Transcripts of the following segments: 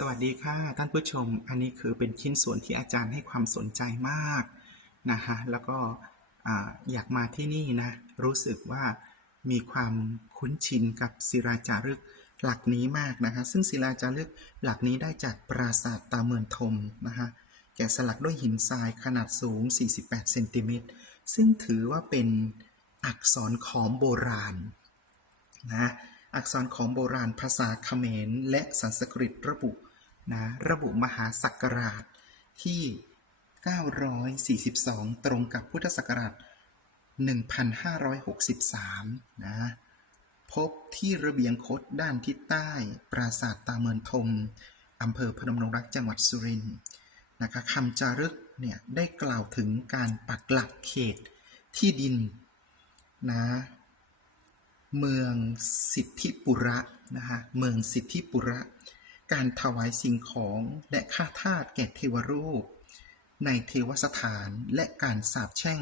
สวัสดีค่ะท่านผู้ชม อันนี้คือเป็นชิ้นส่วนที่อาจารย์ให้ความสนใจมากนะฮะแล้วก็อ่าอยากมาที่นี่นะ รู้สึกว่ามีความคุ้นชินกับศิลาจารึกหลักนี้มากนะคะ ซึ่งศิลาจารึกหลักนี้ได้จากปราสาทตาเมือนทมนะคะแกะสลักด้วยหินทรายขนาดสูง 48 เซนติเมตร ซึ่งถือว่าเป็นอักษรขอมโบราณนะอักษรของโบราณภาษาเขมรและสันสกฤตระบุ นะระบุมหาศักราชที่ 942 ตรงกับพุทธศักราช 1563 นะพบที่ระเบียงคดด้านทิศใต้ ปราสาทตาเมือนทมอำเภอพนมดงรักจังหวัดสุรินทร์นะคะคำจารึกเนี่ยได้กล่าวถึงการปักหลักเขตที่ดินนะเมืองสิทธิปุระนะฮะเมืองสิทธิปุระ การถวายสิ่งของและค่าทาสแก่เทวรูป ในเทวสถานและการสาปแช่ง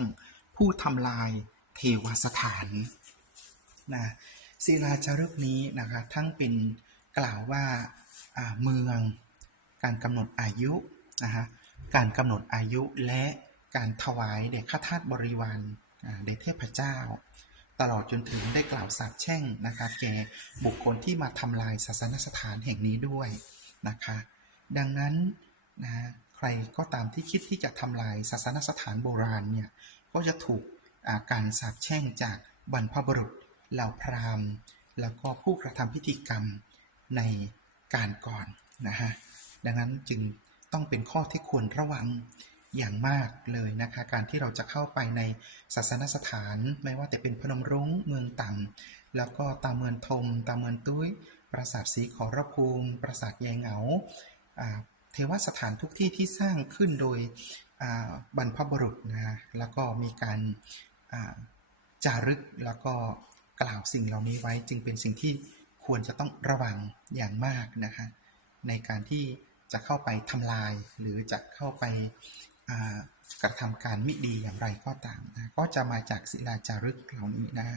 ผู้ทำลายเทวสถานนะศิลาจารึกนี้นะคะทั้งเป็นกล่าวว่าเมือง การกำหนดอายุนะฮะการกำหนดอายุและการถวายแด่ข้าทาสบริวารแด่เทพเจ้า ตลอดจนถึงได้กล่าวสาปแช่งนะคะแก่บุคคลที่มาทำลายศาสนสถานแห่งนี้ด้วยนะคะ ดังนั้นนะใครก็ตามที่คิดที่จะทำลายศาสนสถานโบราณเนี่ยก็จะถูกอาการสาปแช่งจากบรรพบุรุษเหล่าพราหมณ์ แล้วก็ผู้กระทำพิธีกรรมในการก่อนนะฮะดังนั้นจึงต้องเป็นข้อที่ควรระวัง อย่างมากเลยนะคะ การที่เราจะเข้าไปในศาสนสถาน ไม่ว่าแต่เป็นพนมรุ้งเมืองต่ำแล้วก็ตาเมือนทม ตาเมือนตุ้ย ปราสาทสีขอรภูมิ ปราสาทแยงเหงาเทวสถานทุกที่ที่สร้างขึ้นโดยบรรพบุรุษนะแล้วก็มีการจารึกแล้วก็กล่าวสิ่งเหล่านี้ไว้จึงเป็นสิ่งที่ควรจะต้องระวังอย่างมากนะคะในการที่จะเข้าไปทำลายหรือจะเข้าไป กระทำการมิดีอย่างไรก็ตามนะก็จะมาจากศิลาจารึกเหล่านี้นะ